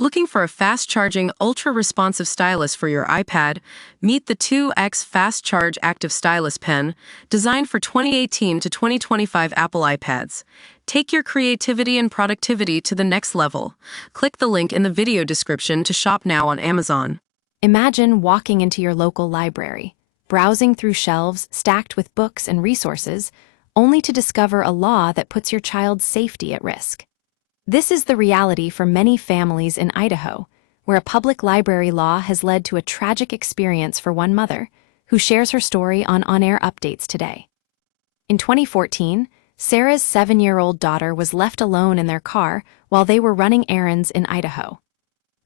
Looking for a fast-charging, ultra-responsive stylus for your iPad? Meet the 2X Fast Charge Active Stylus Pen, designed for 2018 to 2025 Apple iPads. Take your creativity and productivity to the next level. Click the link in the video description to shop now on Amazon. Imagine walking into your local library, browsing through shelves stacked with books and resources, only to discover a law that puts your child's safety at risk. This is the reality for many families in Idaho, where a public library law has led to a tragic experience for one mother, who shares her story on Air Updates today. In 2014, Sarah's 7-year-old daughter was left alone in their car while they were running errands in Idaho.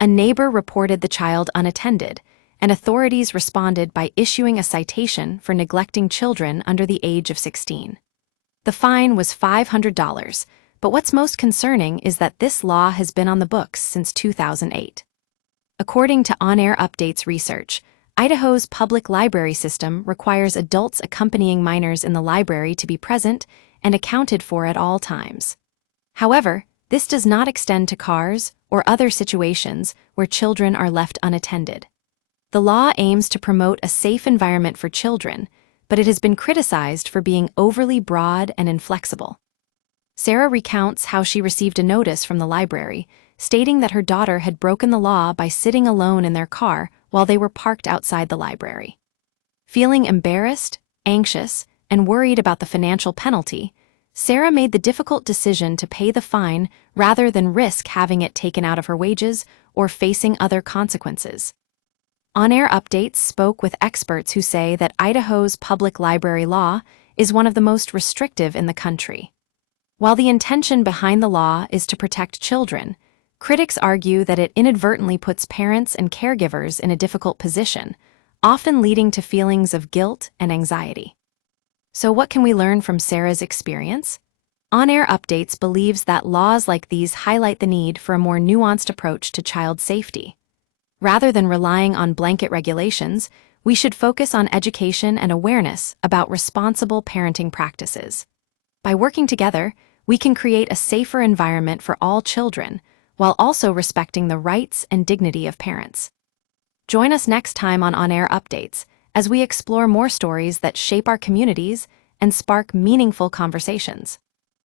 A neighbor reported the child unattended, and authorities responded by issuing a citation for neglecting children under the age of 16. The fine was $500. But what's most concerning is that this law has been on the books since 2008. According to Air Updates research, Idaho's public library system requires adults accompanying minors in the library to be present and accounted for at all times. However, this does not extend to cars or other situations where children are left unattended. The law aims to promote a safe environment for children, but it has been criticized for being overly broad and inflexible. Sarah recounts how she received a notice from the library, stating that her daughter had broken the law by sitting alone in their car while they were parked outside the library. Feeling embarrassed, anxious, and worried about the financial penalty, Sarah made the difficult decision to pay the fine rather than risk having it taken out of her wages or facing other consequences. Air Updates spoke with experts who say that Idaho's public library law is one of the most restrictive in the country. While the intention behind the law is to protect children, critics argue that it inadvertently puts parents and caregivers in a difficult position, often leading to feelings of guilt and anxiety. So what can we learn from Sarah's experience? Air Updates believes that laws like these highlight the need for a more nuanced approach to child safety. Rather than relying on blanket regulations, we should focus on education and awareness about responsible parenting practices. By working together, we can create a safer environment for all children, while also respecting the rights and dignity of parents. Join us next time on Air Updates as we explore more stories that shape our communities and spark meaningful conversations.